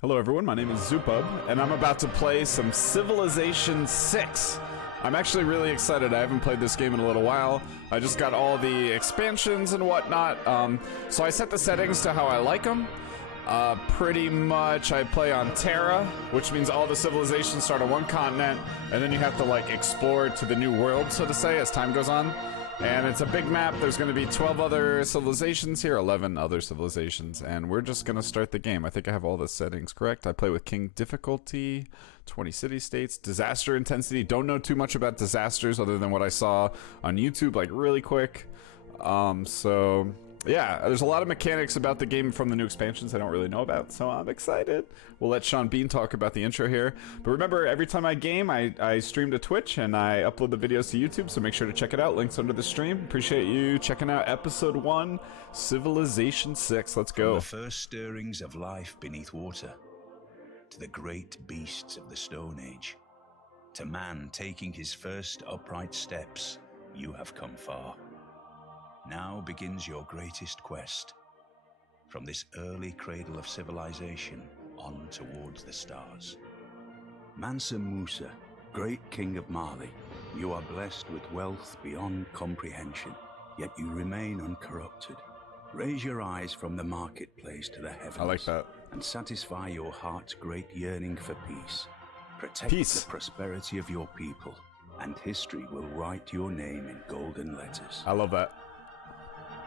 Hello everyone, my name is Zupub, and I'm about to play some Civilization VI. I'm actually really excited. I haven't played this game in a little while. I just got all the expansions and whatnot, so I set the settings to how I like them. Pretty much I play on Terra, which means all the civilizations start on one continent, and then you have to like explore to the new world, so to say, as time goes on. And it's a big map. There's going to be 12 other civilizations here, 11 other civilizations, and we're just going to start the game. I think I have all the settings correct. I play with King Difficulty, 20 city-states, disaster intensity. Don't know too much about disasters other than what I saw on YouTube, like really quick. So yeah, there's a lot of mechanics about the game from the new expansions I don't really know about, so I'm excited. We'll let Sean Bean talk about the intro here. But remember, every time I game, I stream to Twitch and I upload the videos to YouTube, so make sure to check it out. Links under the stream. Appreciate you checking out Episode 1, Civilization VI. Let's go. From the first stirrings of life beneath water, to the great beasts of the Stone Age, to man taking his first upright steps, you have come far. Now begins your greatest quest. From this early cradle of civilization on towards the stars. Mansa Musa, great king of Mali, you are blessed with wealth beyond comprehension, yet you remain uncorrupted. Raise your eyes from the marketplace to the heavens. I like that. And satisfy your heart's great yearning for peace. Protect Peace. the prosperity of your people, and history will write your name in golden letters. I love that.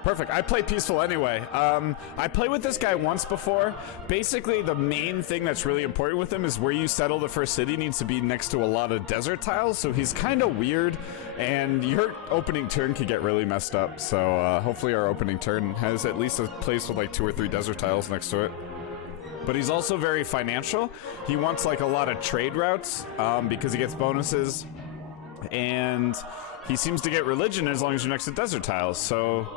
Perfect. I play peaceful anyway. I played with this guy once before. Basically, the main thing that's really important with him is where you settle the first city needs to be next to a lot of desert tiles, so he's kind of weird, and your opening turn could get really messed up, so hopefully our opening turn has at least a place with like 2 or 3 desert tiles next to it. But he's also very financial. He wants like a lot of trade routes because he gets bonuses, and he seems to get religion as long as you're next to desert tiles, so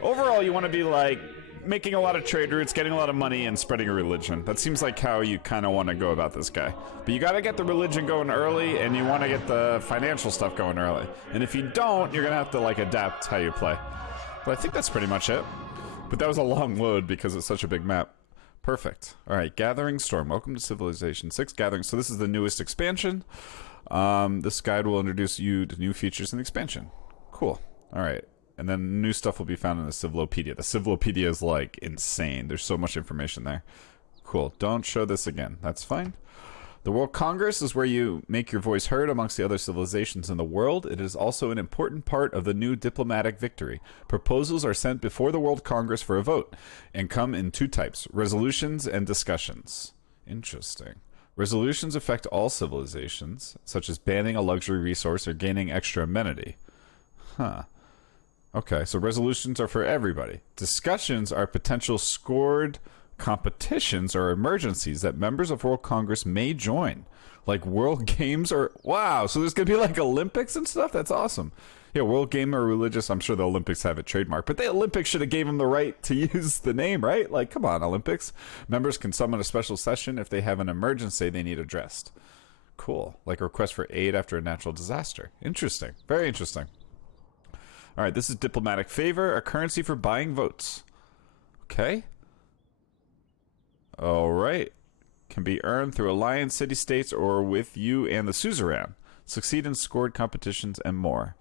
overall, you want to be like making a lot of trade routes, getting a lot of money, and spreading a religion. That seems like how you kind of want to go about this guy. But you got to get the religion going early, and you want to get the financial stuff going early. And if you don't, you're going to have to like adapt how you play. But I think that's pretty much it. But that was a long load because it's such a big map. Perfect. All right, Gathering Storm. Welcome to Civilization VI Gathering. So this is the newest expansion. This guide will introduce you to new features in the expansion. Cool. All right. And then new stuff will be found in the Civilopedia. The Civilopedia is like insane. There's so much information there. Cool. Don't show this again. That's fine. The World Congress is where you make your voice heard amongst the other civilizations in the world. It is also an important part of the new diplomatic victory. Proposals are sent before the World Congress for a vote and come in 2 types, resolutions and discussions. Interesting. Resolutions affect all civilizations, such as banning a luxury resource or gaining extra amenity. Huh. Okay, so resolutions are for everybody. Discussions are potential scored competitions or emergencies that members of World Congress may join. Like World Games or... Wow, so there's going to be like Olympics and stuff? That's awesome. Yeah, World Game or Religious, I'm sure the Olympics have it trademarked. But the Olympics should have gave them the right to use the name, right? Like, come on, Olympics. Members can summon a special session if they have an emergency they need addressed. Cool. Like a request for aid after a natural disaster. Interesting. Very interesting. All right, this is diplomatic favor, a currency for buying votes. Okay. All right. Can be earned through alliance city-states or with you and the suzerain. Succeed in scored competitions and more.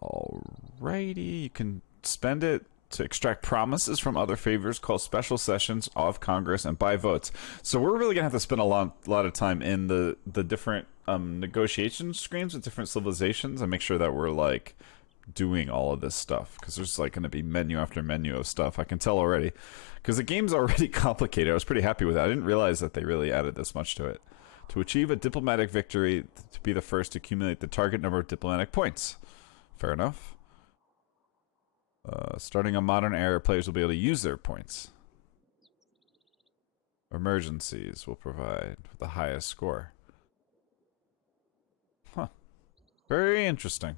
All righty. You can spend it to extract promises from other favors called special sessions of Congress and buy votes. So we're really going to have to spend a lot of time in the different negotiation screens with different civilizations and make sure that we're like doing all of this stuff, because there's like going to be menu after menu of stuff. I can tell already, because the game's already complicated. I was pretty happy with it. I didn't realize that they really added this much to it. To achieve a diplomatic victory, to be the first to accumulate the target number of diplomatic points. Fair enough. Starting a modern era, players will be able to use their points. Emergencies will provide the highest score. Huh. Very interesting.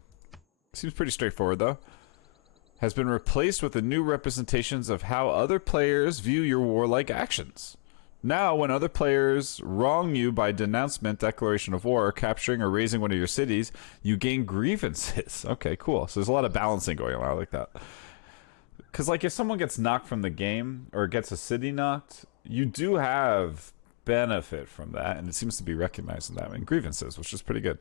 Seems pretty straightforward, though. Has been replaced with the new representations of how other players view your warlike actions. Now, when other players wrong you by denouncement, declaration of war, or capturing or razing one of your cities, you gain grievances. Okay, cool. So there's a lot of balancing going on. I like that. Because, like, if someone gets knocked from the game or gets a city knocked, you do have benefit from that, and it seems to be recognizing that in grievances, which is pretty good.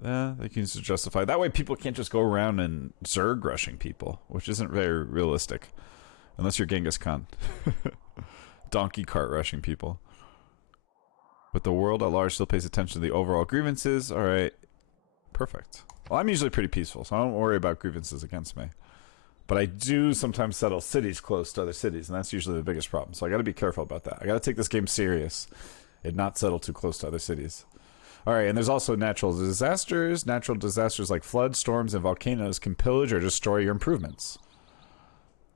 They can use to justify. That way people can't just go around and Zerg rushing people, which isn't very realistic. Unless you're Genghis Khan. Donkey cart rushing people. But the world at large still pays attention to the overall grievances. Alright. Perfect. Well, I'm usually pretty peaceful, so I don't worry about grievances against me. But I do sometimes settle cities close to other cities, and that's usually the biggest problem. So I gotta be careful about that. I gotta take this game serious and not settle too close to other cities. Alright, and there's also natural disasters. Natural disasters like floods, storms, and volcanoes can pillage or destroy your improvements.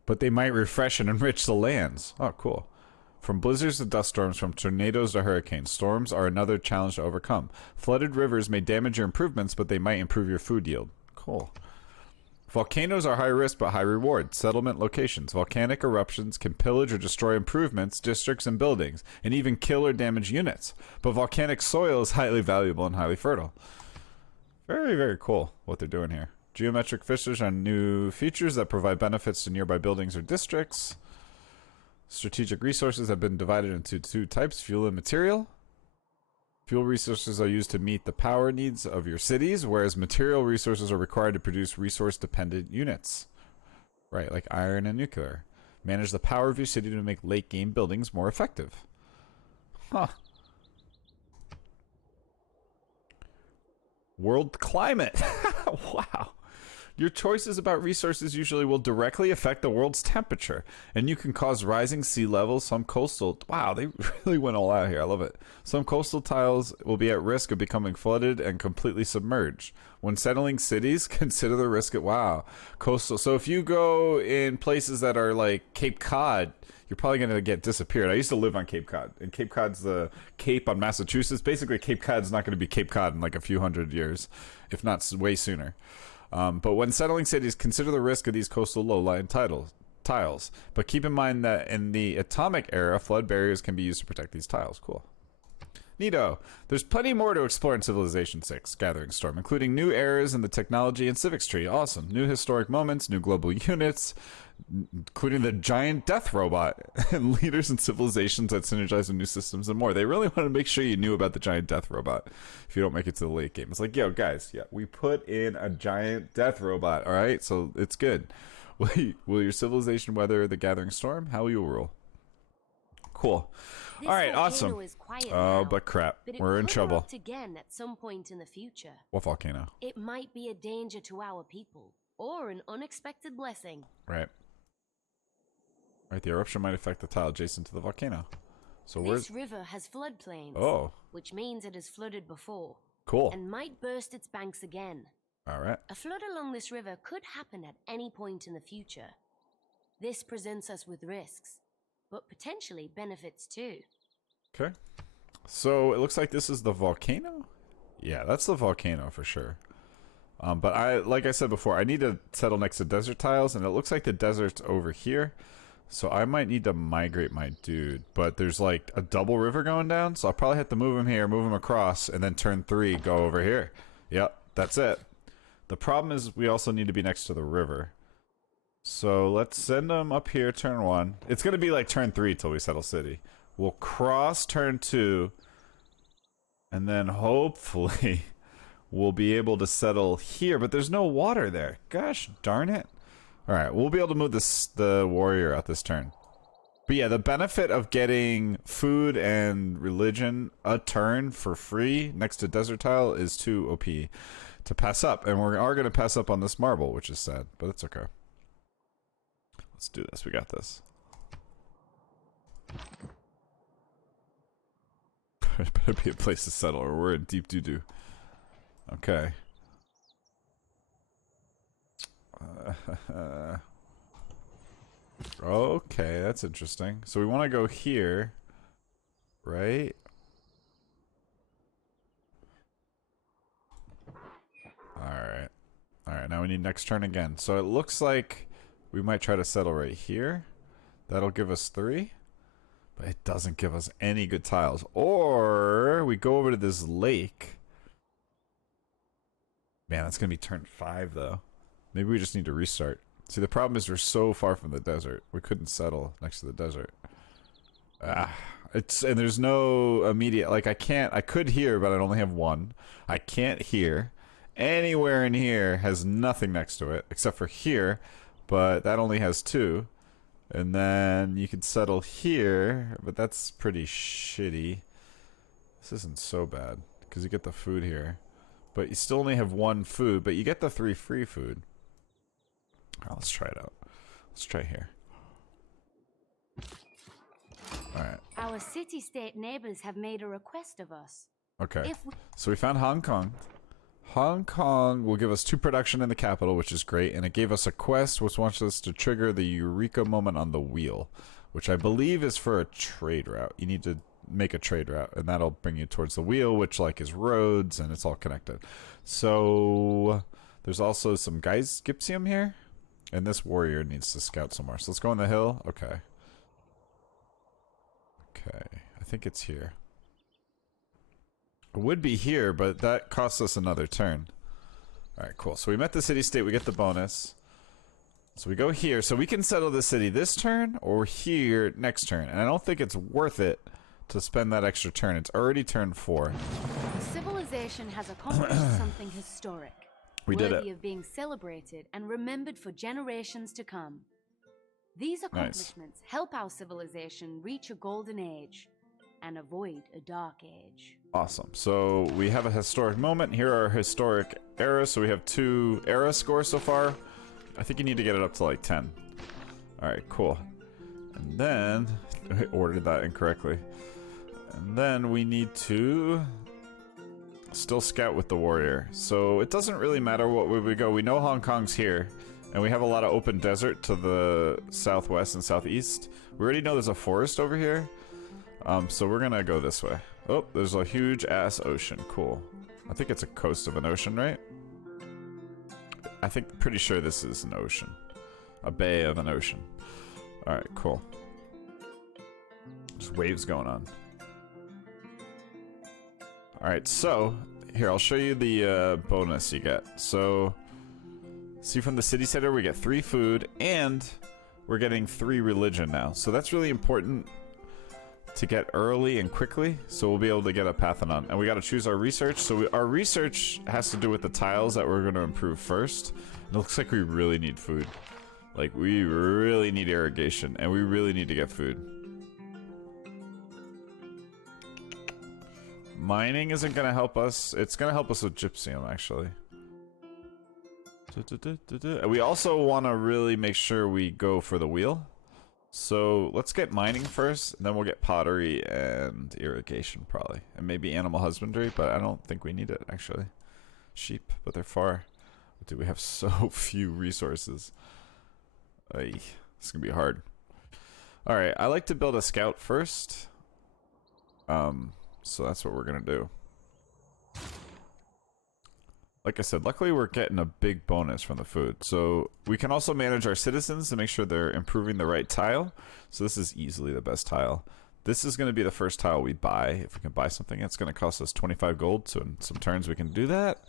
But they might refresh and enrich the lands. Oh, cool. From blizzards to dust storms, from tornadoes to hurricanes, storms are another challenge to overcome. Flooded rivers may damage your improvements, but they might improve your food yield. Cool. Volcanoes are high risk but high reward. Settlement locations. Volcanic eruptions can pillage or destroy improvements, districts, and buildings, and even kill or damage units. But volcanic soil is highly valuable and highly fertile. Very, very cool what they're doing here. Geometric fissures are new features that provide benefits to nearby buildings or districts. Strategic resources have been divided into two types, fuel and material. Fuel resources are used to meet the power needs of your cities, whereas material resources are required to produce resource-dependent units. Right, like iron and nuclear. Manage the power of your city to make late-game buildings more effective. Huh. World climate. Wow. Your choices about resources usually will directly affect the world's temperature, and you can cause rising sea levels. Some coastal... Wow, they really went all out here. I love it. Some coastal tiles will be at risk of becoming flooded and completely submerged. When settling cities, consider the risk at... Wow. Coastal... So if you go in places that are like Cape Cod, you're probably going to get disappeared. I used to live on Cape Cod, and Cape Cod's the Cape on Massachusetts. Basically, Cape Cod's not going to be Cape Cod in like a few hundred years, if not way sooner. But when settling cities, consider the risk of these coastal low-lying tiles. But keep in mind that in the atomic era, flood barriers can be used to protect these tiles. Cool. Neato. There's plenty more to explore in Civilization VI Gathering Storm, including new eras in the technology and civics tree. Awesome. New historic moments, new global units, including the giant death robot, and leaders and civilizations that synergize with new systems and more. They really want to make sure you knew about the giant death robot if you don't make it to the late game. It's like, yo, guys, yeah, we put in a giant death robot, all right? So it's good. Will your civilization weather the gathering storm? How will you rule? Cool. This all right, volcano awesome. Is quiet Oh, now, but crap. but We're in could trouble. erupt again at some point in the future. What volcano? It might be a danger to our people, or an unexpected blessing. Right. Right, the eruption might affect the tile adjacent to the volcano. So This river has floodplains, Oh, which means it has flooded before, cool. and might burst its banks again. All right. A flood along this river could happen at any point in the future. This presents us with risks, but potentially benefits too. Okay. So it looks like this is the volcano? Yeah, that's the volcano for sure. But like I said before, I need to settle next to desert tiles, and it looks like the desert's over here. So I might need to migrate my dude. But there's like a double river going down, so I'll probably have to move him here, move him across, and then turn 3, go over here. Yep, that's it. The problem is we also need to be next to the river. So let's send him up here, turn 1. It's going to be like turn 3 till we settle city. We'll cross turn 2, and then hopefully we'll be able to settle here. But there's no water there. Gosh darn it. All right, we'll be able to move the warrior out this turn. But yeah, the benefit of getting food and religion a turn for free next to desert tile is too OP to pass up. And we are going to pass up on this marble, which is sad, but it's okay. Let's do this. We got this. There better be a place to settle or we're in deep doo-doo. Okay. Okay, that's interesting. So we want to go here, right? Alright. Alright, now we need next turn again. So it looks like we might try to settle right here. That'll give us 3. But it doesn't give us any good tiles. Or we go over to this lake. Man, that's going to be turn 5 though. Maybe we just need to restart. See, the problem is we're so far from the desert. We couldn't settle next to the desert. I and there's no immediate, like I could hear, but I only have one. I can't hear. Anywhere in here has nothing next to it, except for here, but that only has two. And then you could settle here, but that's pretty shitty. This isn't so bad, because you get the food here. But you still only have one food, but you get the 3 free food. Alright, let's try it out. Let's try here. Alright. Our city-state neighbors have made a request of us. Okay. So we found Hong Kong. Hong Kong will give us 2 production in the capital, which is great, and it gave us a quest which wants us to trigger the Eureka moment on the wheel, which I believe is for a trade route. You need to make a trade route, and that'll bring you towards the wheel, which like is roads, and it's all connected. So there's also some guys Gypsium here, and this warrior needs to scout somewhere. So let's go on the hill. Okay. Okay, I think it's here. It would be here, but that costs us another turn. Alright, cool. So we met the city-state, we get the bonus. So we go here. So we can settle the city this turn, or here next turn. And I don't think it's worth it to spend that extra turn. It's already turn 4. Civilization has accomplished something historic. We did it. Worthy of being celebrated and remembered for generations to come. These accomplishments help our civilization reach a golden age and avoid a dark age. Awesome. So we have a historic moment. Here are historic eras. So we have 2 era scores so far. I think you need to get it up to like 10. Alright, cool. And then I ordered that incorrectly. And then we need to still scout with the warrior. So it doesn't really matter what way we go. We know Hong Kong's here. And we have a lot of open desert to the southwest and southeast. We already know there's a forest over here. So we're gonna go this way. Oh, there's a huge ass ocean. Cool. I think it's a coast of an ocean, right? Pretty sure this is an ocean. A bay of an ocean. Alright, cool. There's waves going on. Alright, so here, I'll show you the bonus you get. So, see, from the city center we get 3 food, and we're getting 3 religion now. So that's really important to get early and quickly, so we'll be able to get a Pathanon. And we got to choose our research. So our research has to do with the tiles that we're going to improve first. It looks like we really need food. Like, we really need irrigation, and we really need to get food. Mining isn't going to help us. It's going to help us with gypsum, actually. And we also want to really make sure we go for the wheel. So let's get mining first, and then we'll get pottery and irrigation probably. And maybe animal husbandry, but I don't think we need it, actually. Sheep, but they're far. Dude, we have so few resources. Ay, it's gonna be hard. Alright, I like to build a scout first. So that's what we're gonna do. Like I said, luckily we're getting a big bonus from the food. So we can also manage our citizens to make sure they're improving the right tile. So this is easily the best tile. This is going to be the first tile we buy. If we can buy something, it's going to cost us 25 gold. So in some turns we can do that.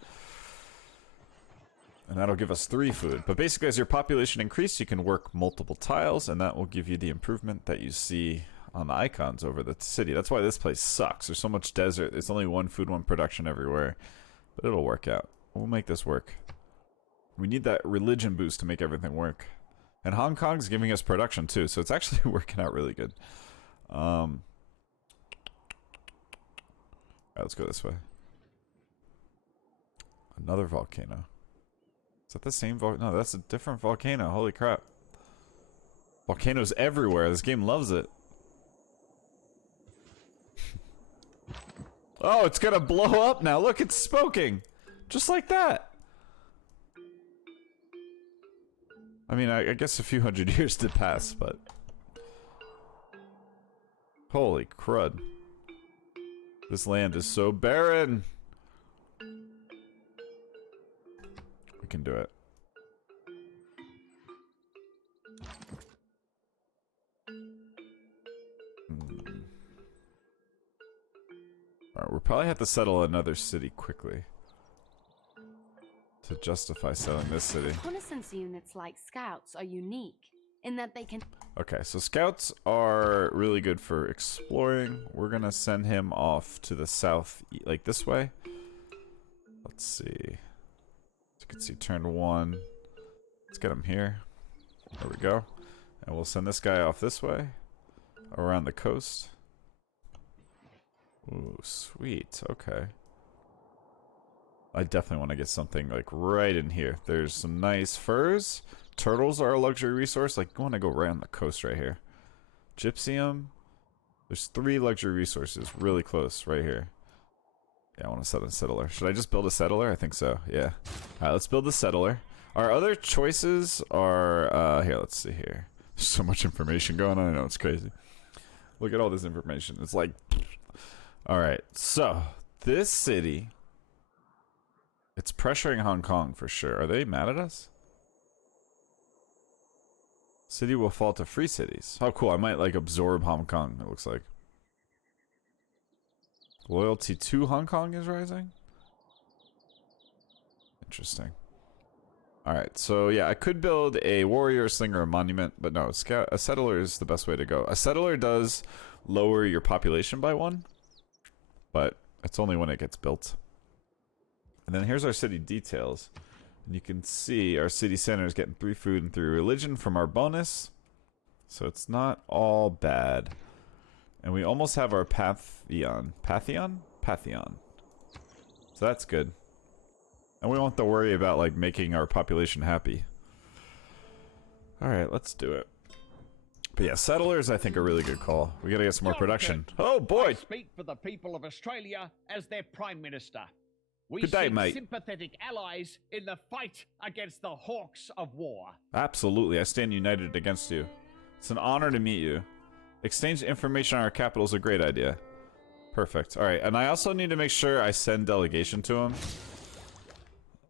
And that'll give us 3 food. But basically, as your population increases, you can work multiple tiles, and that will give you the improvement that you see on the icons over the city. That's why this place sucks. There's so much desert. There's only 1 food, 1 production everywhere. But it'll work out. We'll make this work. We need that religion boost to make everything work. And Hong Kong's giving us production too, so it's actually working out really good. Alright, let's go this way. Another volcano. Is that the same volcano? No, that's a different volcano. Holy crap. Volcanoes everywhere. This game loves it. Oh, it's gonna blow up now. Look, it's smoking. Just like that. I mean, I guess a few hundred years did pass, but... Holy crud. This land is so barren. We can do it. Alright, we'll probably have to settle another city quickly to justify selling this city. Reconnaissance units like scouts are unique in that they can... Okay, so scouts are really good for exploring. We're gonna send him off to the south, like this way. Let's see. As you can see, turn 1. Let's get him here. There we go. And we'll send this guy off this way, around the coast. Ooh, sweet. Okay. I definitely want to get something like right in here. There's some nice furs. Turtles are a luxury resource. Like, I want to go right on the coast right here. Gypsium. There's 3 luxury resources really close right here. Yeah, I want to set a settler. Should I just build a settler? I think so. Yeah. All right, let's build the settler. Our other choices are here. Let's see here. There's so much information going on. I know it's crazy. Look at all this information. It's like, all right. So this city, it's pressuring Hong Kong for sure. Are they mad at us? City will fall to free cities. Oh, cool. I might, like, absorb Hong Kong, it looks like. Loyalty to Hong Kong is rising? Interesting. Alright, so, yeah, I could build a warrior, slinger, a monument, but no, a settler is the best way to go. A settler does lower your population by 1, but it's only when it gets built. And then here's our city details. And you can see our city center is getting 3 food and 3 religion from our bonus. So it's not all bad. And we almost have our Pantheon. Pantheon? Pantheon. So that's good. And we won't have to worry about, like, making our population happy. Alright, let's do it. But yeah, settlers I think are a really good call. We gotta get some more production. Oh boy! I speak for the people of Australia as their Prime Minister. We Good day, seek mate. sympathetic allies in the fight against the hawks of war. Absolutely, I stand united against you. It's an honor to meet you. Exchange information on our capital is a great idea. Perfect. Alright, and I also need to make sure I send delegation to him.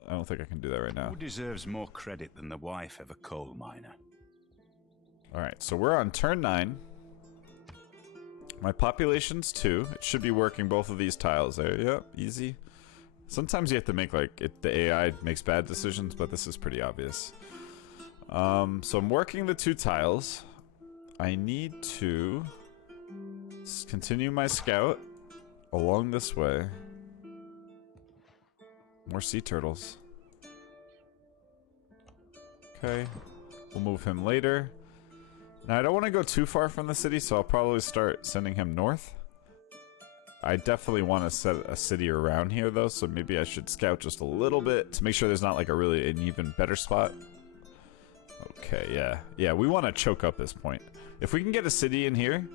I don't think I can do that right now. Who deserves more credit than the wife of a coal miner? Alright, so we're on turn 9. My population's 2. It should be working both of these tiles there. Yep, easy. Sometimes you have to make, like, the AI makes bad decisions, but this is pretty obvious. So I'm working the 2 tiles. I need to continue my scout along this way. More sea turtles. Okay. We'll move him later. Now, I don't want to go too far from the city, so I'll probably start sending him north. I definitely want to set a city around here, though, so maybe I should scout just a little bit to make sure there's not, like, an even better spot. Okay, yeah. Yeah, we want to choke up this point. If we can get a city in here,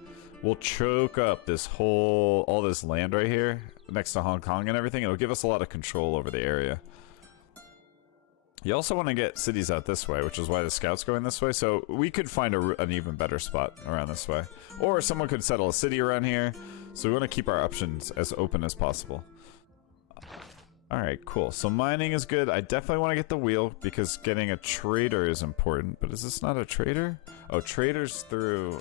we'll choke up this all this land right here, next to Hong Kong and everything. It'll give us a lot of control over the area. You also want to get cities out this way, which is why the scout's going this way, so we could find an even better spot around this way. Or someone could settle a city around here. So we want to keep our options as open as possible. Alright, cool. So mining is good. I definitely want to get the wheel because getting a trader is important. But is this not a trader? Oh, traders through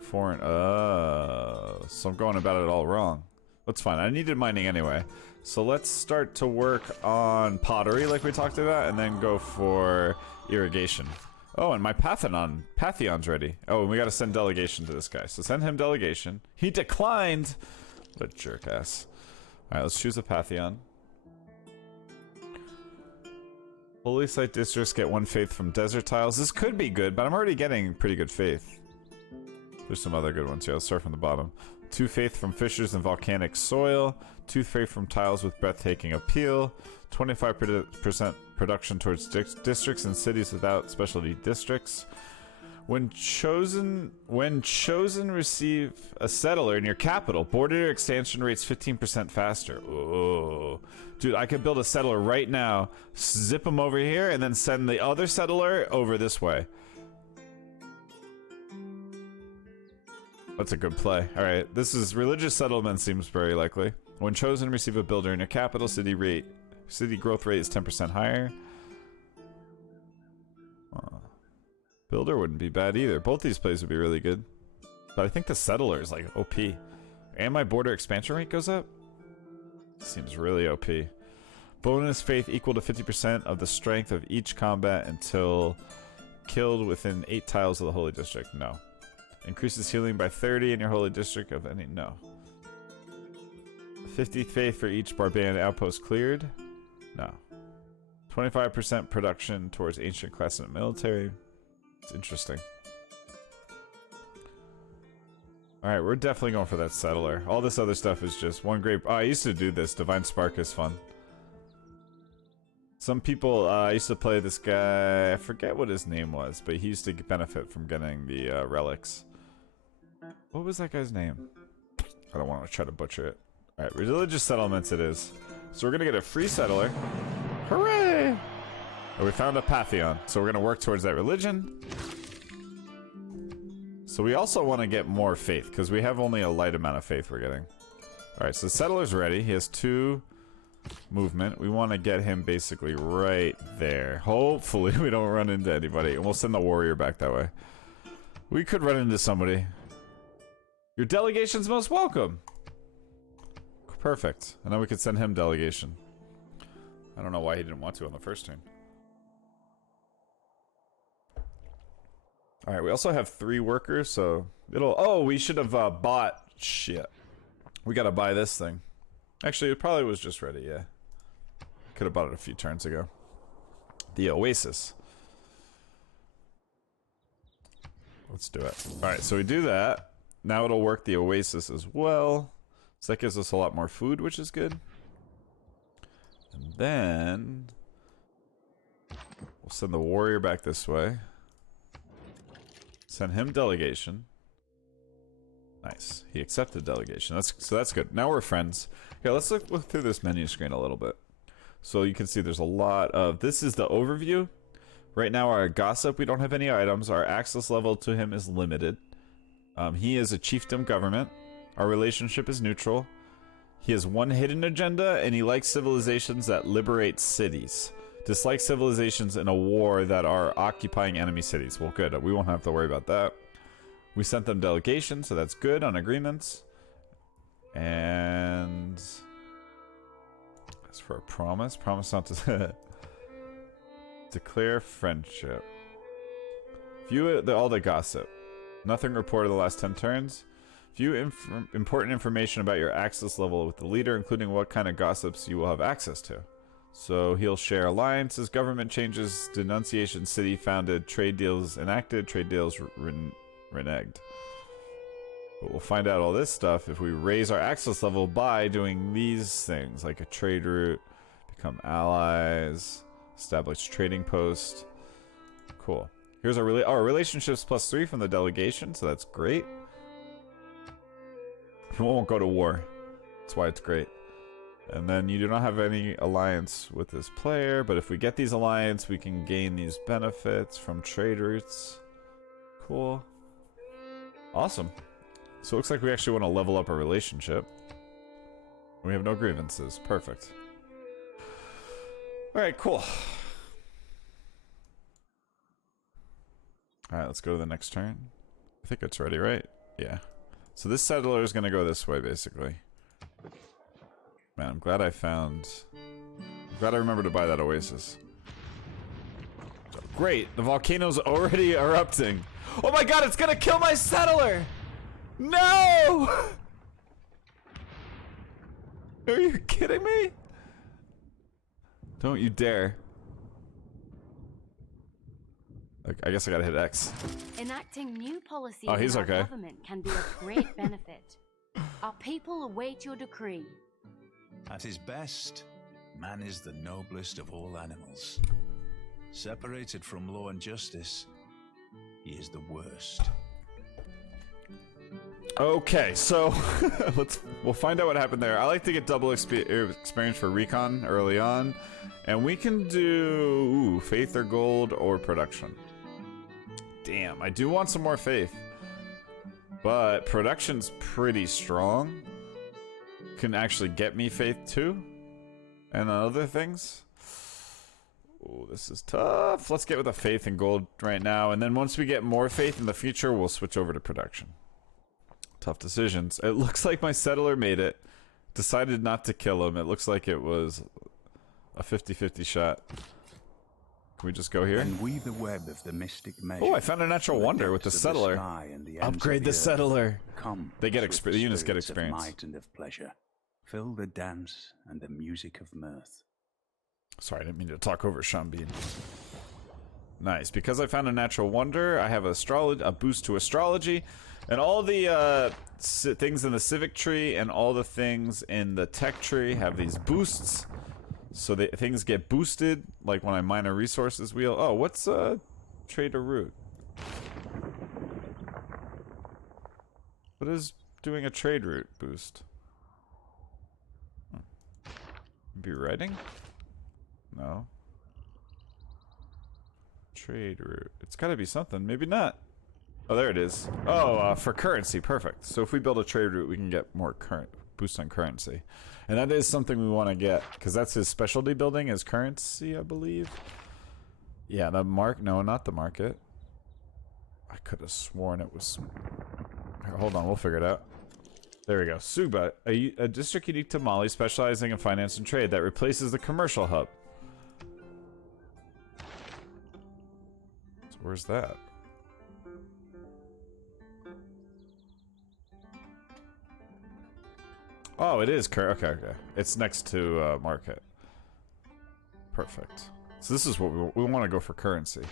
foreign... so I'm going about it all wrong. That's fine. I needed mining anyway. So let's start to work on pottery like we talked about and then go for irrigation. Oh, and my Pantheon's ready. Oh, and we gotta send delegation to this guy. So send him delegation. He declined! What a jerk ass. Alright, let's choose a Pantheon. Holy Site districts get 1 faith from desert tiles. This could be good, but I'm already getting pretty good faith. There's some other good ones here. Let's start from the bottom. 2 faith from fissures and volcanic soil. 2 faith from tiles with breathtaking appeal. 25% production towards districts and cities without specialty districts. When chosen, receive a settler in your capital. Border expansion rates 15% faster. Oh, dude, I could build a settler right now, zip them over here, and then send the other settler over this way. That's a good play. All right, this is religious settlement seems very likely. When chosen, receive a builder in your capital. City growth rate is 10% higher. Builder wouldn't be bad either. Both these plays would be really good. But I think the settler is like OP. And my border expansion rate goes up. Seems really OP. Bonus faith equal to 50% of the strength of each combat until killed within 8 tiles of the holy district. No. Increases healing by 30 in your holy district of any. No. 50 faith for each barbarian outpost cleared. No. 25% production towards ancient class and military. It's interesting. Alright, we're definitely going for that settler. All this other stuff is just one great... Oh, I used to do this. Divine Spark is fun. Some people... I used to play this guy... I forget what his name was, but he used to benefit from getting the relics. What was that guy's name? I don't want to try to butcher it. Alright, religious settlements it is. So we're going to get a free settler. Hooray! And we found a Pantheon, so we're going to work towards that religion. So we also want to get more faith, because we have only a light amount of faith we're getting. Alright, so the settler's ready. He has 2 movement. We want to get him basically right there. Hopefully we don't run into anybody. And we'll send the warrior back that way. We could run into somebody. Your delegation's most welcome. Perfect. And then we could send him delegation. I don't know why he didn't want to on the first turn. Alright, we also have 3 workers, so it'll... Oh, we should have bought... Shit. We gotta buy this thing. Actually, it probably was just ready, yeah. Could have bought it a few turns ago. The Oasis. Let's do it. Alright, so we do that. Now it'll work the Oasis as well. So that gives us a lot more food, which is good. And then... we'll send the warrior back this way. Send him delegation. Nice. He accepted delegation. So that's good. Now we're friends. Okay, let's look through this menu screen a little bit. So you can see there's a lot of... This is the overview. Right now our gossip, we don't have any items. Our access level to him is limited. He is a chiefdom government. Our relationship is neutral. He has 1 hidden agenda, and he likes civilizations that liberate cities. Dislikes civilizations in a war that are occupying enemy cities. Well, good. We won't have to worry about that. We sent them delegation, so that's good on agreements. And... as for a promise. Promise not to... declare friendship. View all the gossip. Nothing reported the last 10 turns. View important information about your access level with the leader, including what kind of gossips you will have access to. So he'll share alliances, government changes, denunciation, city founded, trade deals enacted, trade deals reneged. But we'll find out all this stuff if we raise our access level by doing these things, like a trade route, become allies, establish trading post. Cool. Here's our relationships +3 from the delegation, so that's great. We won't go to war. That's why it's great. And then you do not have any alliance with this player, but if we get these alliance, we can gain these benefits from trade routes. Cool. Awesome. So it looks like we actually want to level up our relationship. We have no grievances. Perfect. Alright, cool. Alright, let's go to the next turn. I think it's ready, right? Yeah. So this settler is going to go this way, basically. Man, I'm glad I remembered to buy that Oasis. Great, the volcano's already erupting. Oh my god, it's going to kill my settler! No! Are you kidding me? Don't you dare. I guess I gotta hit X. Enacting new policies in our government can be of great benefit. Our people await your decree. At his best, man is the noblest of all animals. Separated from law and justice, he is the worst. Okay, so we'll find out what happened there. I like to get double experience for recon early on, and we can do faith or gold or production. Damn, I do want some more faith, but production's pretty strong. Can actually get me faith too, and other things. Oh, this is tough. Let's get with a faith and gold right now, and then once we get more faith in the future, we'll switch over to production. Tough decisions. It looks like my settler made it. Decided not to kill him. It looks like it was a 50-50 shot. Can we just go here? And weave the web of the mystic measure. Oh, I found a natural wonder with the settler. Upgrade the settler. Come, They get the units get spirits of experience. might and of pleasure. Fill the dance and the music of mirth. Sorry, I didn't mean to talk over Sean Bean. Nice. Because I found a natural wonder, I have a boost to astrology, and all the things in the civic tree and all the things in the tech tree have these boosts. So things get boosted, like when I mine a resources wheel. Oh, what's trader route? What is doing a trade route boost? Be writing? No. Trade route. It's gotta be something. Maybe not. Oh, there it is. Oh, for currency. Perfect. So if we build a trade route, we can get more boost on currency. And that is something we want to get, because that's his specialty building is currency, I believe. Yeah, the no, not the market. I could have sworn it was... Here, hold on, we'll figure it out. There we go. Suba, a district unique to Mali, specializing in finance and trade that replaces the commercial hub. So where's that? Oh, it is okay. It's next to market. Perfect. So this is what we want to go for currency.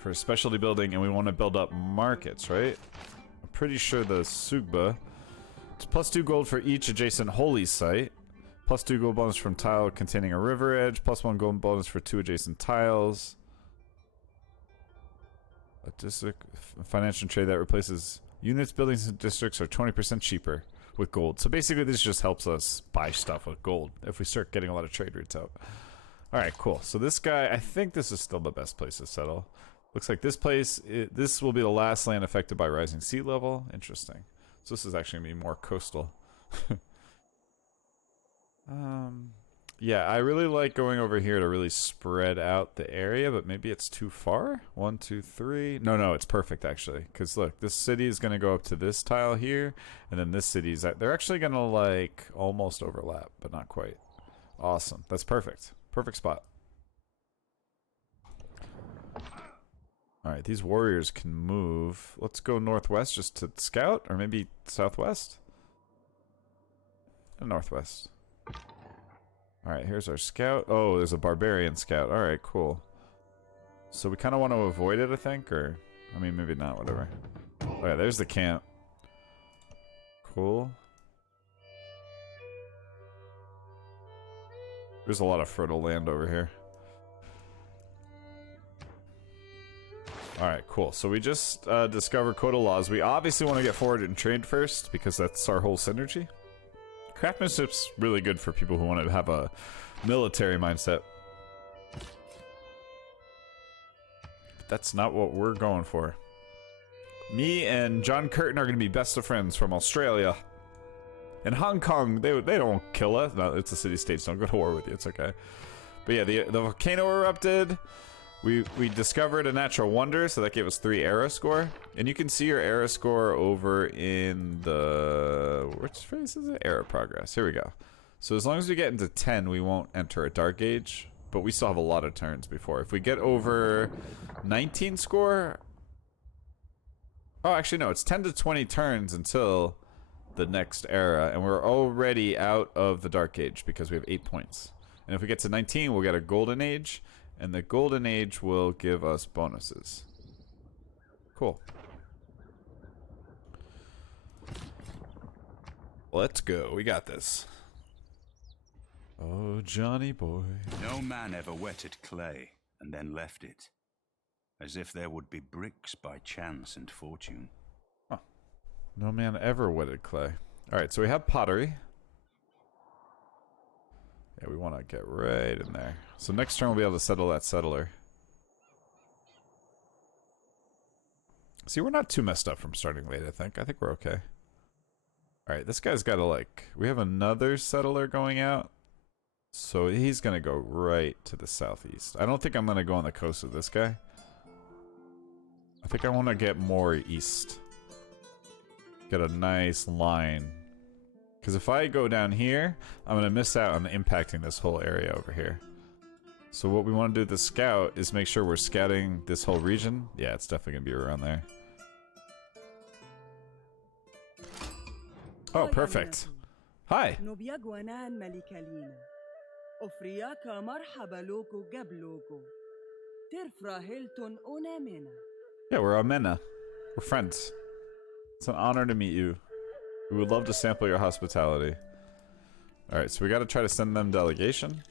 For a specialty building, and we want to build up markets, right? I'm pretty sure the Sugba... It's +2 gold for each adjacent holy site. +2 gold bonus from tile containing a river edge. +1 gold bonus for 2 adjacent tiles. A district financial trade that replaces units, buildings, and districts are 20% cheaper with gold. So basically this just helps us buy stuff with gold if we start getting a lot of trade routes out. Alright, cool. So this guy, I think this is still the best place to settle. Looks like this place, this will be the last land affected by rising sea level. Interesting. So this is actually going to be more coastal. Yeah, I really like going over here to really spread out the area, but maybe it's too far? 1, 2, 3. No, it's perfect actually. Because look, this city is going to go up to this tile here, and then this city's... They're actually going to like almost overlap, but not quite. Awesome. That's perfect. Perfect spot. Alright, these warriors can move. Let's go northwest just to scout, or maybe southwest? Northwest. Alright, here's our scout. Oh, there's a barbarian scout. Alright, cool. So we kind of want to avoid it, I think, or... I mean, maybe not, whatever. Oh yeah, there's the camp. Cool. There's a lot of fertile land over here. Alright, cool. So we just discovered Code of Laws. We obviously want to get forward and trade first, because that's our whole synergy. Craftsmanship's really good for people who want to have a military mindset. That's not what we're going for. Me and John Curtin are going to be best of friends from Australia. In Hong Kong, they don't kill us. No, it's a city-state, so don't go to war with you. It's okay. But yeah, the volcano erupted. We discovered a natural wonder, so that gave us 3 era score. And you can see your era score over in the... Which phase is it? Era progress. Here we go. So as long as we get into 10, we won't enter a dark age. But we still have a lot of turns before. If we get over 19 score... Oh, actually, no. It's 10 to 20 turns until the next era. And we're already out of the dark age because we have 8 points. And if we get to 19, we'll get a golden age. And the golden age will give us bonuses. Cool. Let's go. We got this. Oh, Johnny boy. No man ever wetted clay and then left it, as if there would be bricks by chance and fortune. Huh. No man ever wetted clay. Alright, so we have pottery. Yeah, we want to get right in there. So next turn we'll be able to settle that settler. See, we're not too messed up from starting late, I think. I think we're okay. Alright, this guy's got to like... We have another settler going out. So he's going to go right to the southeast. I don't think I'm going to go on the coast with this guy. I think I want to get more east. Get a nice line. Because if I go down here, I'm going to miss out on impacting this whole area over here. So what we want to do with the scout is make sure we're scouting this whole region. Yeah, it's definitely going to be around there. Oh, perfect. Hi. Yeah, we're Amena. We're friends. It's an honor to meet you. We would love to sample your hospitality. Alright, so we gotta try to send them delegation.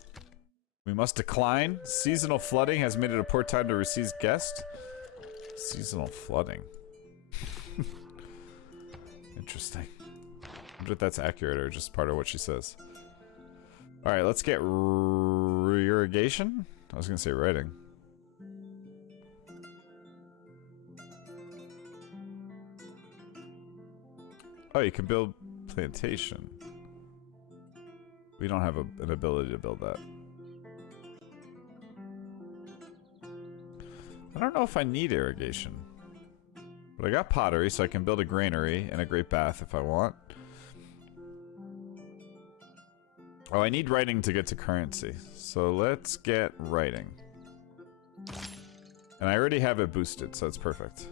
We must decline. Seasonal flooding has made it a poor time to receive guests. Seasonal flooding. Interesting. I wonder if that's accurate or just part of what she says. Alright, let's get irrigation? I was gonna say writing. Oh, you can build plantation. We don't have an ability to build that. I don't know if I need irrigation. But I got pottery, so I can build a granary and a great bath if I want. Oh, I need writing to get to currency. So let's get writing. And I already have it boosted, so it's perfect.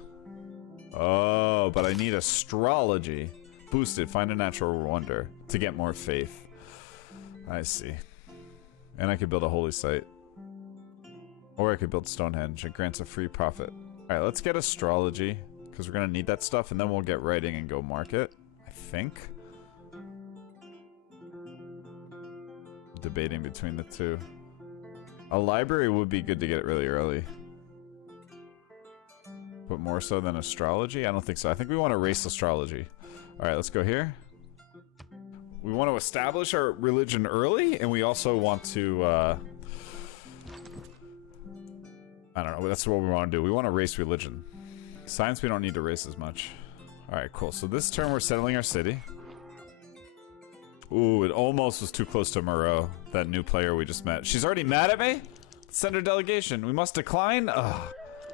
Oh, but I need astrology. Boosted, find a natural wonder to get more faith. I see. And I could build a holy site. Or I could build Stonehenge. It grants a free profit. Alright, let's get astrology. Because we're going to need that stuff. And then we'll get writing and go market. I think. Debating between the two. A library would be good to get really early. But more so than astrology? I don't think so. I think we want to race astrology. Alright, let's go here. We want to establish our religion early, and we also want to, I don't know, that's what we want to do. We want to race religion. Science, we don't need to race as much. Alright, cool. So this turn, we're settling our city. Ooh, it almost was too close to Moreau, that new player we just met. She's already mad at me? Send her delegation. We must decline? Ugh.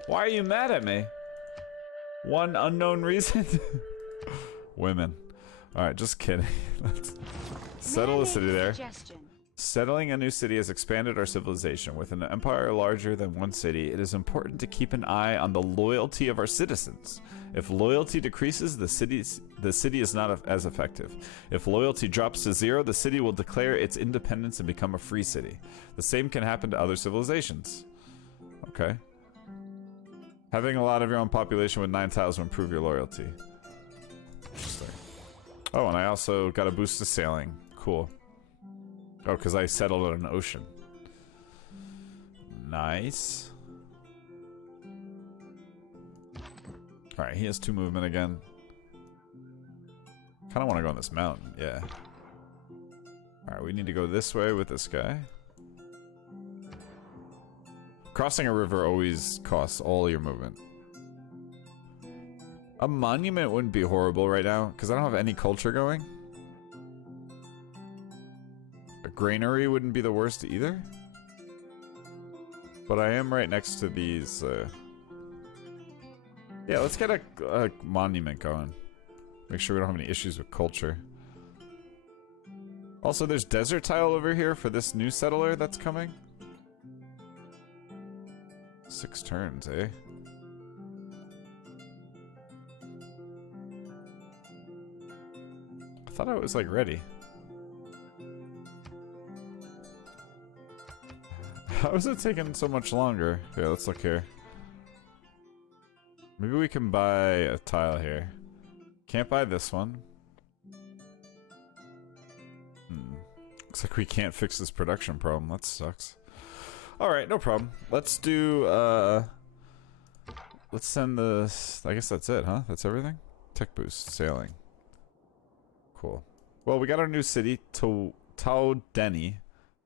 Why are you mad at me? One unknown reason? Women. Alright, just kidding. Let's settle the city there. Settling a new city has expanded our civilization. With an empire larger than one city, it is important to keep an eye on the loyalty of our citizens. If loyalty decreases, the city is not as effective. If loyalty drops to 0, the city will declare its independence and become a free city. The same can happen to other civilizations. Okay. Having a lot of your own population with 9 tiles will improve your loyalty. Interesting. Oh, and I also got a boost to sailing. Cool. Oh, because I settled on an ocean. Nice. Alright, he has 2 movement again. Kind of want to go on this mountain, yeah. Alright, we need to go this way with this guy. Crossing a river always costs all your movement. A monument wouldn't be horrible right now, because I don't have any culture going. A granary wouldn't be the worst either. But I am right next to these, yeah, let's get a monument going. Make sure we don't have any issues with culture. Also, there's desert tile over here for this new settler that's coming. 6 turns, eh? I thought I was, like, ready. How is it taking so much longer? Yeah, let's look here. Maybe we can buy a tile here. Can't buy this one. Looks like we can't fix this production problem. That sucks. Alright, no problem. Let's do, let's send the... I guess that's it, huh? That's everything? Tech boost. Sailing. Cool. Well, we got our new city, Tau Deni.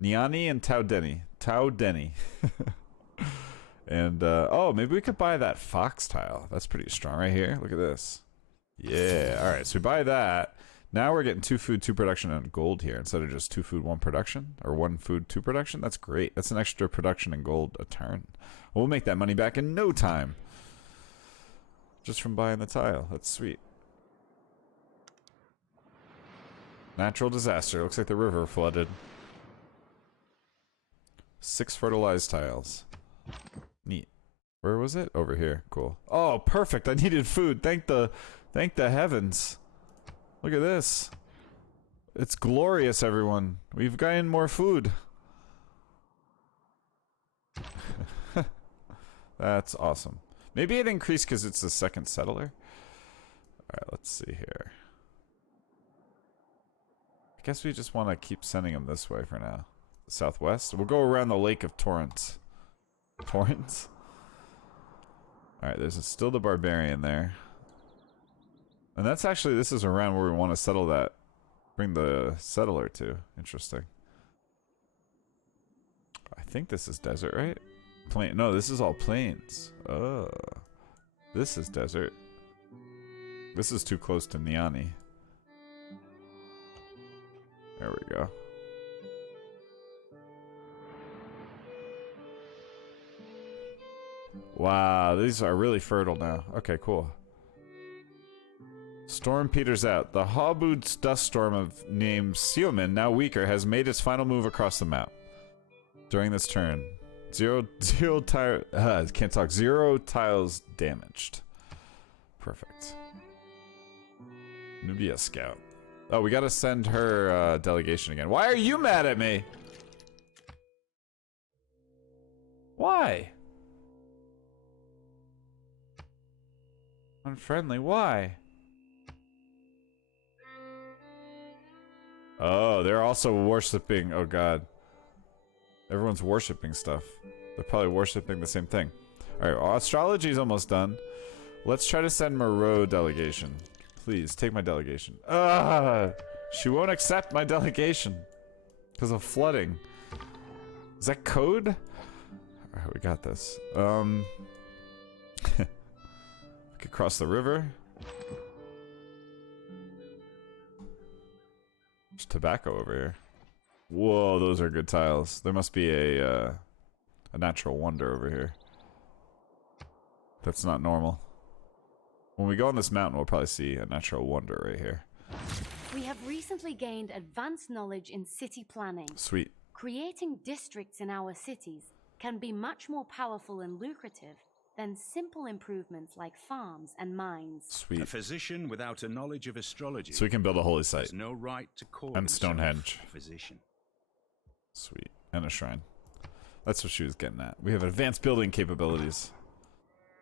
Niani and Tau Deni. Tau Deni. And, oh, maybe we could buy that fox tile. That's pretty strong right here. Look at this. Yeah, alright, so we buy that. Now we're getting 2 food, 2 production, and gold here instead of just 2 food, 1 production. Or 1 food, 2 production. That's great. That's an extra production and gold a turn. We'll make that money back in no time. Just from buying the tile. That's sweet. Natural disaster. Looks like the river flooded. 6 fertilized tiles. Neat. Where was it? Over here. Cool. Oh, perfect. I needed food. Thank the heavens. Look at this. It's glorious, everyone. We've gotten more food. That's awesome. Maybe it increased because it's the second settler. Alright, let's see here. I guess we just want to keep sending them this way for now. Southwest. We'll go around the Lake of Torrents. Torrents? Alright, there's still the barbarian there. And that's actually, this is around where we want to settle that. Bring the settler to. Interesting. I think this is desert, right? Plain. No, this is all plains. Oh. This is desert. This is too close to Niani. There we go. Wow, these are really fertile now. Okay, cool. Storm peters out. The Hawboots dust storm of named Seomin, now weaker, has made its final move across the map. During this turn, zero tiles damaged. Perfect. Nubia scout. Oh, we gotta send her delegation again. Why are you mad at me? Why? Unfriendly, why? Oh, they're also worshipping. Oh god. Everyone's worshipping stuff. They're probably worshipping the same thing. Alright, well, astrology is almost done. Let's try to send Moreau delegation. Please, take my delegation. She won't accept my delegation. Because of flooding. Is that code? Alright, we got this. We could cross the river. There's tobacco over here. Whoa, those are good tiles. There must be a natural wonder over here. That's not normal. When we go on this mountain, we'll probably see a natural wonder right here. We have recently gained advanced knowledge in city planning. Sweet. Creating districts in our cities can be much more powerful and lucrative than simple improvements like farms and mines. Sweet. A physician without a knowledge of astrology. So we can build a holy site. Has no right to call And himself Stonehenge. a physician. Sweet. And a shrine. That's what she was getting at. We have advanced building capabilities.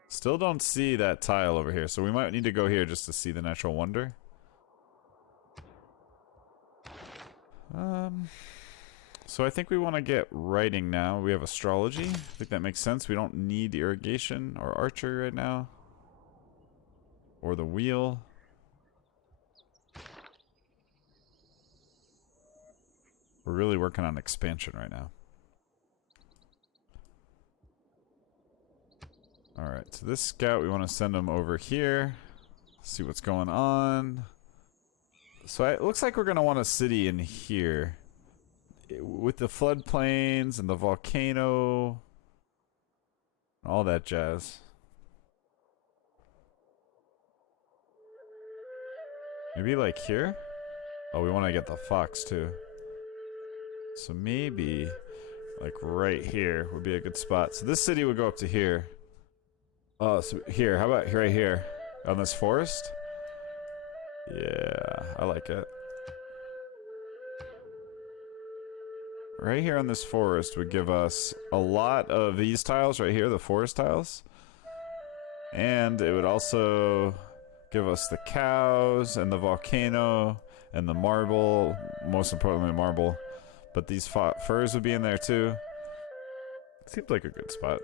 Still don't see that tile over here, so we might need to go here just to see the natural wonder. So I think we want to get writing now. We have astrology. I think that makes sense. We don't need irrigation or archery right now. Or the wheel. We're really working on expansion right now. Alright, so this scout, we want to send him over here. See what's going on. So it looks like we're going to want a city in here. With the floodplains and the volcano. All that jazz. Maybe like here? Oh, we want to get the fox too. So maybe like right here would be a good spot. So this city would go up to here. Oh, so here, how about right here? On this forest? Yeah, I like it. Right here on this forest would give us a lot of these tiles right here, the forest tiles. And it would also give us the cows and the volcano and the marble, most importantly marble. But these furs would be in there too. Seems like a good spot.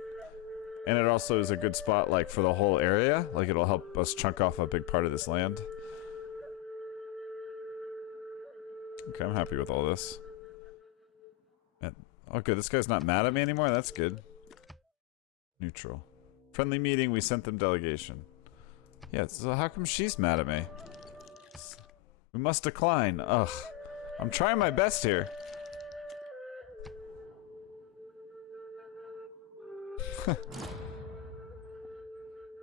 And it also is a good spot like for the whole area. Like it'll help us chunk off a big part of this land. Okay, I'm happy with all this. And, okay, this guy's not mad at me anymore. That's good. Neutral. Friendly meeting. We sent them delegation. Yeah, so how come she's mad at me? We must decline. Ugh. I'm trying my best here.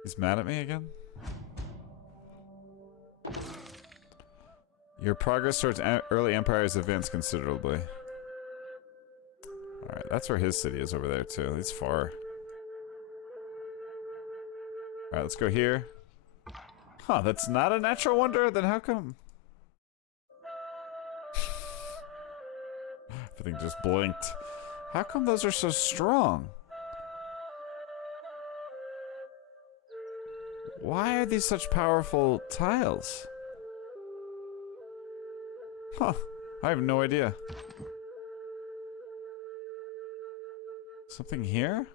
He's mad at me again? Your progress towards early empire has advanced considerably. Alright, that's where his city is over there too. He's far. Alright, let's go here. Huh, that's not a natural wonder? Then how come? Everything just blinked. How come those are so strong? Why are these such powerful tiles? Huh, I have no idea. Something here?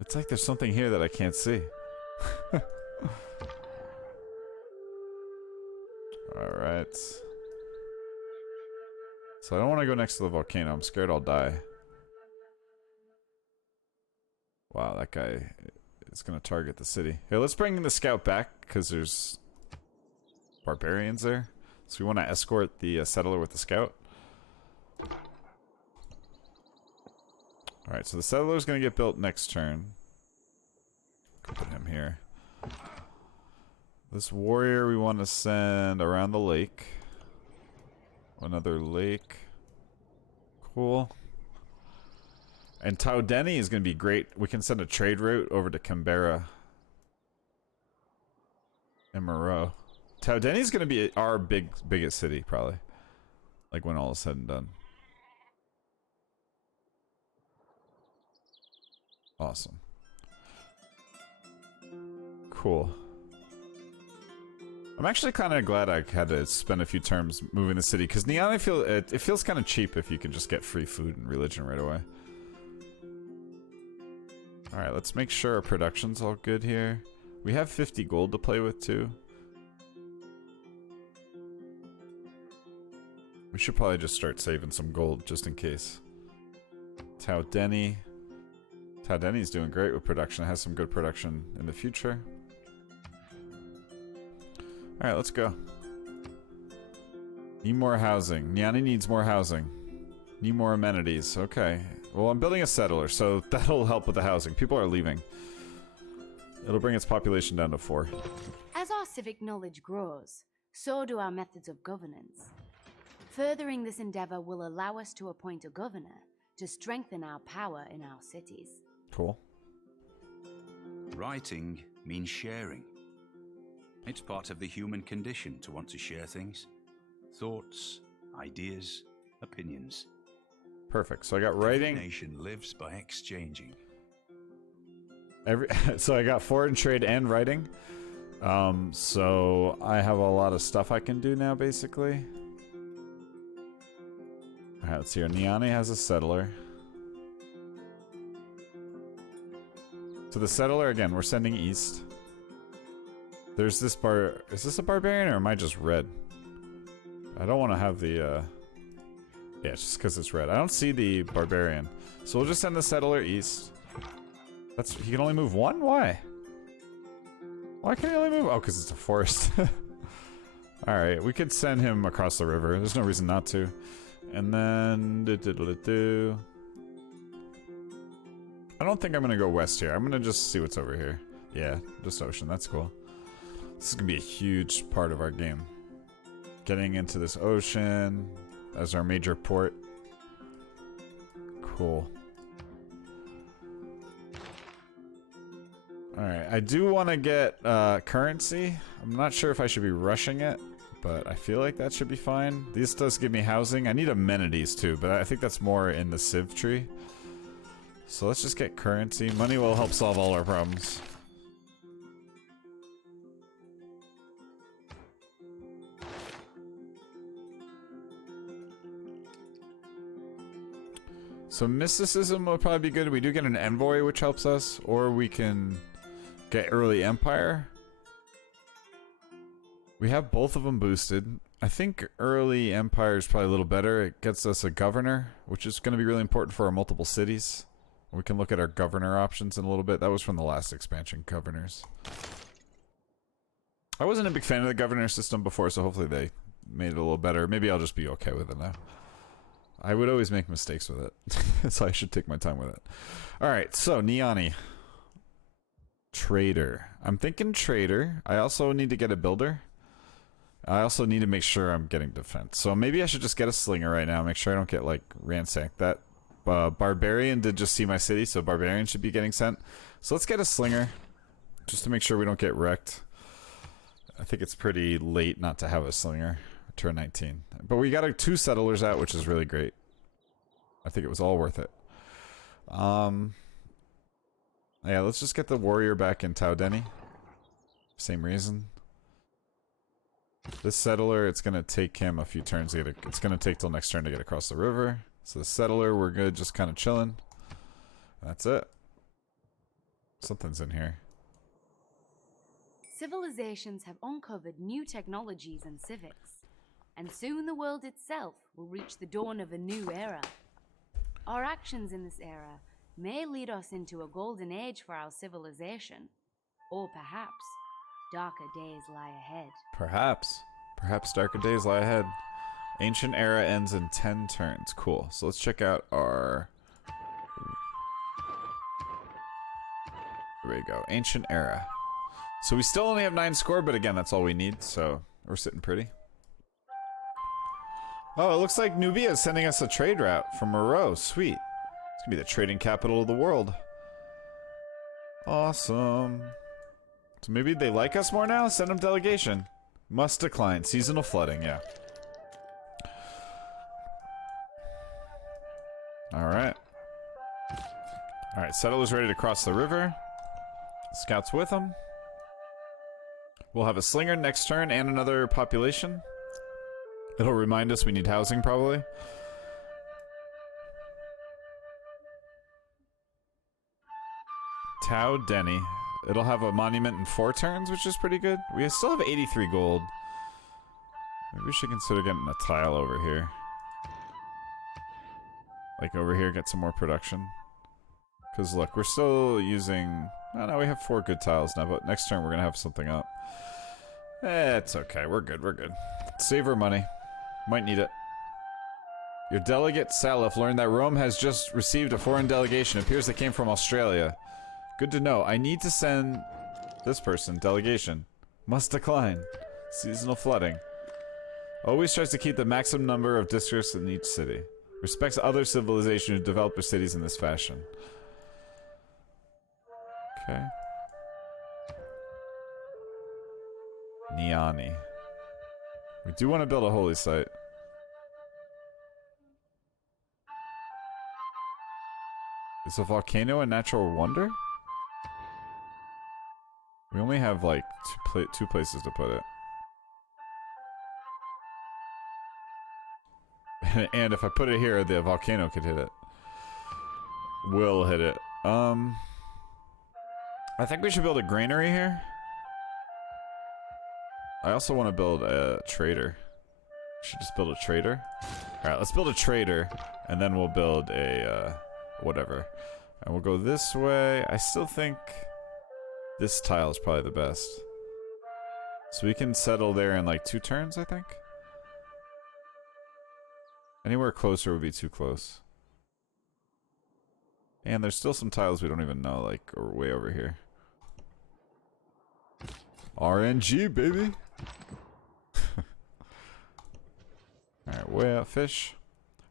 It's like there's something here that I can't see. Alright. So I don't want to go next to the volcano. I'm scared I'll die. Wow, that guy is going to target the city. Here, let's bring the scout back, because there's barbarians there. So we want to escort the settler with the scout. Alright, so the settler's going to get built next turn. Put him here. This warrior we want to send around the lake. Another lake. Cool. And Taudeni is going to be great. We can send a trade route over to Canberra and Moreau. Taudeni is going to be our biggest city, probably. Like when all is said and done. Awesome. Cool. I'm actually kind of glad I had to spend a few terms moving the city, because Neon, it feels kind of cheap if you can just get free food and religion right away. Alright, let's make sure our production's all good here. We have 50 gold to play with, too. We should probably just start saving some gold, just in case. Taudeni. Taudeni's doing great with production. It has some good production in the future. Alright, let's go. Need more housing. Niani needs more housing. Need more amenities. Okay. Well, I'm building a settler, so that'll help with the housing. People are leaving. It'll bring its population down to 4. As our civic knowledge grows, so do our methods of governance. Furthering this endeavor will allow us to appoint a governor to strengthen our power in our cities. Cool. Writing means sharing. It's part of the human condition to want to share things. Thoughts, ideas, opinions. Perfect. So I got writing. Every nation lives by exchanging. So I got foreign trade and writing. So I have a lot of stuff I can do now, basically. Alright, let's see here. Niani has a settler. So the settler, again, we're sending east. There's this is this a barbarian, or am I just red? I don't want to have the, yeah, it's just because it's red. I don't see the barbarian. So we'll just send the settler east. He can only move 1? Why? Why can he only move? Oh, because it's a forest. Alright, we could send him across the river. There's no reason not to. And then... I don't think I'm going to go west here. I'm going to just see what's over here. Yeah, just ocean. That's cool. This is going to be a huge part of our game. Getting into this ocean as our major port. Cool. Alright, I do want to get currency. I'm not sure if I should be rushing it, but I feel like that should be fine. This does give me housing. I need amenities too, but I think that's more in the Civ tree. So let's just get currency. Money will help solve all our problems. So mysticism will probably be good. We do get an envoy, which helps us, or we can get early empire. We have both of them boosted. I think early empire is probably a little better. It gets us a governor, which is going to be really important for our multiple cities. We can look at our governor options in a little bit. That was from the last expansion, governors. I wasn't a big fan of the governor system before, so hopefully they made it a little better. Maybe I'll just be okay with it now. I would always make mistakes with it, so I should take my time with it. Alright, so Niani. Trader. I'm thinking trader. I also need to get a builder. I also need to make sure I'm getting defense. So maybe I should just get a slinger right now, make sure I don't get, like, ransacked. That Barbarian did just see my city, so Barbarian should be getting sent. So let's get a Slinger, just to make sure we don't get wrecked. I think it's pretty late not to have a Slinger. Turn 19. But we got 2 settlers out, which is really great. I think it was all worth it. Yeah, let's just get the warrior back in Tau Deni. Same reason. This settler, it's gonna take him a few turns to get it's gonna take till next turn to get across the river. So the settler, we're good, just kind of chilling. That's it. Something's in here. Civilizations have uncovered new technologies and civics, and soon the world itself will reach the dawn of a new era. Our actions in this era may lead us into a golden age for our civilization, or perhaps darker days lie ahead. Perhaps darker days lie ahead. Ancient era ends in 10 turns. Cool. So let's check out our... There we go. Ancient era. So we still only have 9 score, but again, that's all we need, so we're sitting pretty. Oh, it looks like Nubia is sending us a trade route from Moreau. Sweet. It's gonna be the trading capital of the world. Awesome. So maybe they like us more now? Send them delegation. Must decline. Seasonal flooding, yeah. Alright. Alright, settlers ready to cross the river. Scouts with them. We'll have a Slinger next turn and another population. It'll remind us we need housing, probably. Tau Deni. It'll have a monument in 4 turns, which is pretty good. We still have 83 gold. Maybe we should consider getting a tile over here. Like over here, get some more production. Because look, we're still using... Oh no, we have 4 good tiles now, but next turn we're going to have something up. It's okay, we're good, we're good. Save our money. Might need it. Your delegate, Salif, learned that Rome has just received a foreign delegation. It appears they came from Australia. Good to know. I need to send this person, delegation. Must decline. Seasonal flooding. Always tries to keep the maximum number of districts in each city. Respects other civilizations who develop their cities in this fashion. Okay. Niani. We do want to build a holy site. Is a volcano a natural wonder? We only have like two places to put it. And if I put it here, the volcano could hit it. Will hit it. I think we should build a granary here. I also want to build a trader. Should just build a trader. Alright, let's build a trader, and then we'll build a, whatever. And we'll go this way. I still think this tile is probably the best. So we can settle there in like 2 turns, I think. Anywhere closer would be too close. And there's still some tiles we don't even know, like, are way over here. RNG, baby! Alright, way out fish.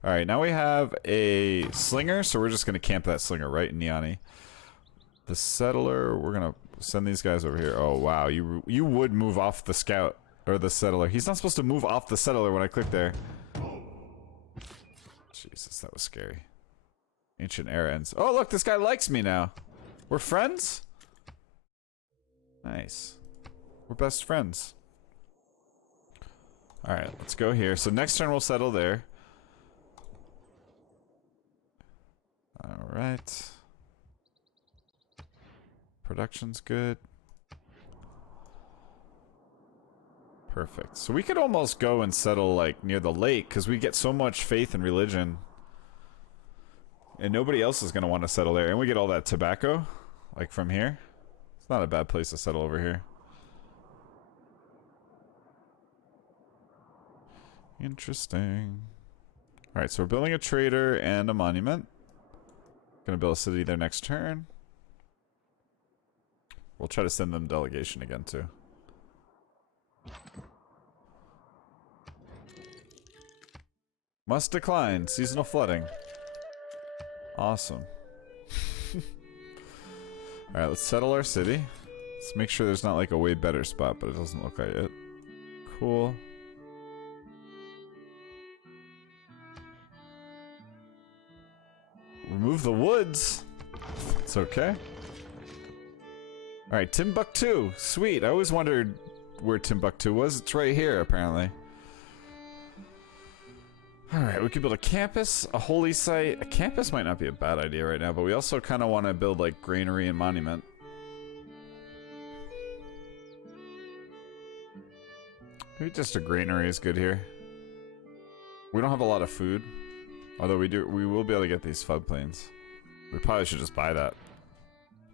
Alright, now we have a Slinger, so we're just gonna camp that Slinger right in Niani. The Settler, we're gonna send these guys over here. Oh, wow, you would move off the Scout, or the Settler. He's not supposed to move off the Settler when I click there. Jesus, that was scary. Ancient era ends. Oh, look, this guy likes me now. We're friends? Nice. We're best friends. Alright, let's go here. So next turn we'll settle there. Alright. Production's good. Perfect. So we could almost go and settle like near the lake because we get so much faith and religion. And nobody else is going to want to settle there. And we get all that tobacco, like from here. It's not a bad place to settle over here. Interesting. Alright, so we're building a trader and a monument. Gonna build a city there next turn. We'll try to send them delegation again, too. Must decline. Seasonal flooding. Awesome. Alright, let's settle our city. Let's make sure there's not like a way better spot, but it doesn't look like it. Cool. Remove the woods. It's okay. Alright, Timbuktu. Sweet. I always wondered where Timbuktu was. It's right here, apparently. Alright, we could build a campus, a holy site. A campus might not be a bad idea right now, but we also kind of want to build like granary and monument. Maybe just a granary is good here. We don't have a lot of food. Although we will be able to get these floodplains. We probably should just buy that.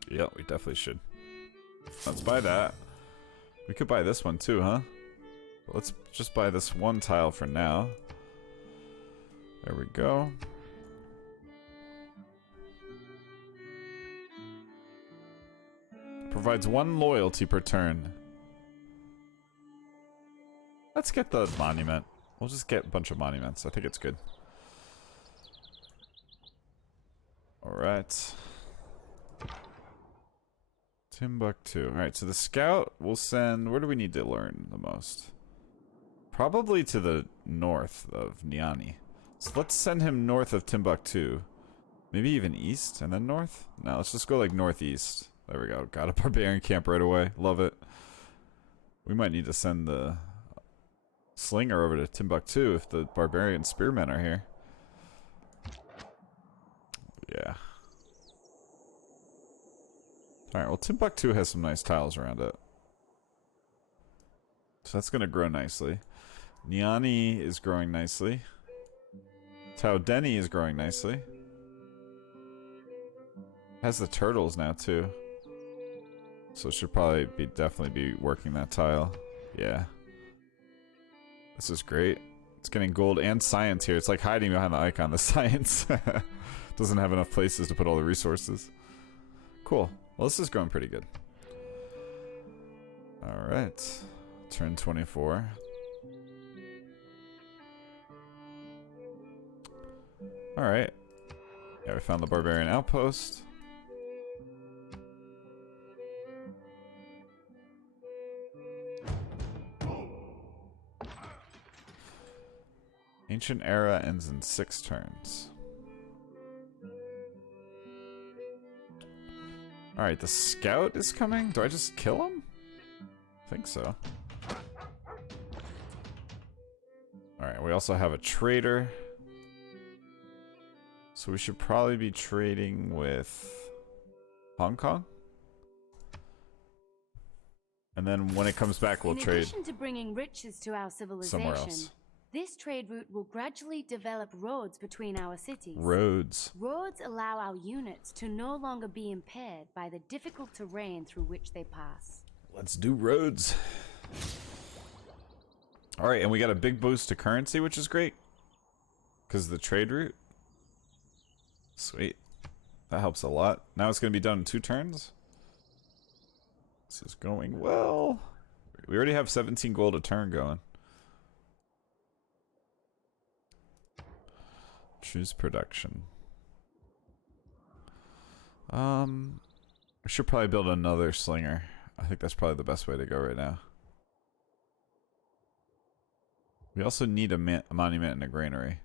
Yeah, we definitely should. Let's buy that. We could buy this one too, huh? Let's just buy this one tile for now. There we go. Provides 1 loyalty per turn. Let's get the monument. We'll just get a bunch of monuments. I think it's good. Alright. Timbuktu. Alright, so the scout will send... Where do we need to learn the most? Probably to the north of Niani. So let's send him north of Timbuktu. Maybe even east and then north? No, let's just go like northeast. There we go. Got a barbarian camp right away. Love it. We might need to send the slinger over to Timbuktu if the barbarian spearmen are here. Yeah. Alright, well Timbuktu has some nice tiles around it. So that's going to grow nicely. Niani is growing nicely. Tau Deni is growing nicely. Has the turtles now too. So it should probably definitely be working that tile. Yeah. This is great. It's getting gold and science here. It's like hiding behind the icon. The science doesn't have enough places to put all the resources. Cool. Well, this is going pretty good. Alright. Turn 24. Alright. Yeah, we found the barbarian outpost. Ancient era ends in 6 turns. Alright, the scout is coming? Do I just kill him? I think so. Alright, we also have a trader. So we should probably be trading with Hong Kong. And then when it comes back, we'll trade In addition to bringing riches to our civilization, somewhere else. This trade route will gradually develop roads between our cities. Roads. Roads allow our units to no longer be impaired by the difficult terrain through which they pass. Let's do roads. Alright, and we got a big boost to currency, which is great. Because of the trade route. Sweet. That helps a lot. Now it's going to be done in 2 turns. This is going well. We already have 17 gold a turn going. Choose production. We should probably build another slinger. I think that's probably the best way to go right now. We also need a monument and a granary.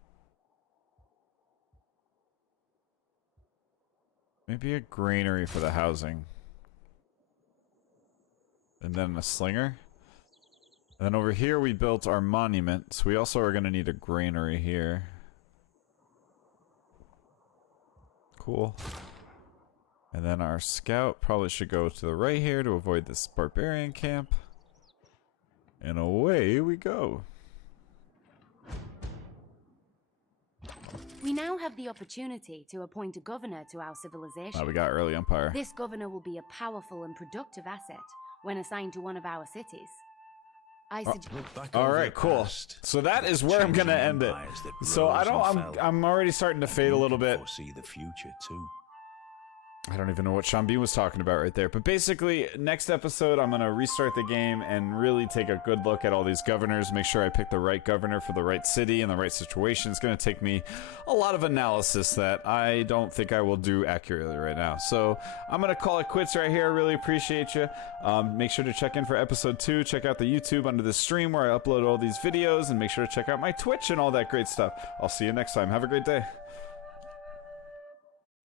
Maybe a granary for the housing. And then a slinger. And then over here we built our monument. So we also are going to need a granary here. Cool. And then our scout probably should go to the right here to avoid this barbarian camp. And away we go. We now have the opportunity to appoint a governor to our civilization. We got early empire. This governor will be a powerful and productive asset when assigned to one of our cities. All right, cool. So that is where I'm gonna end it. So I'm already starting to fade a little bit. See the future too. I don't even know what Sean Bean was talking about right there. But basically, next episode, I'm going to restart the game and really take a good look at all these governors, make sure I pick the right governor for the right city and the right situation. It's going to take me a lot of analysis that I don't think I will do accurately right now. So I'm going to call it quits right here. I really appreciate you. Make sure to check in for episode 2. Check out the YouTube under the stream where I upload all these videos, and make sure to check out my Twitch and all that great stuff. I'll see you next time. Have a great day.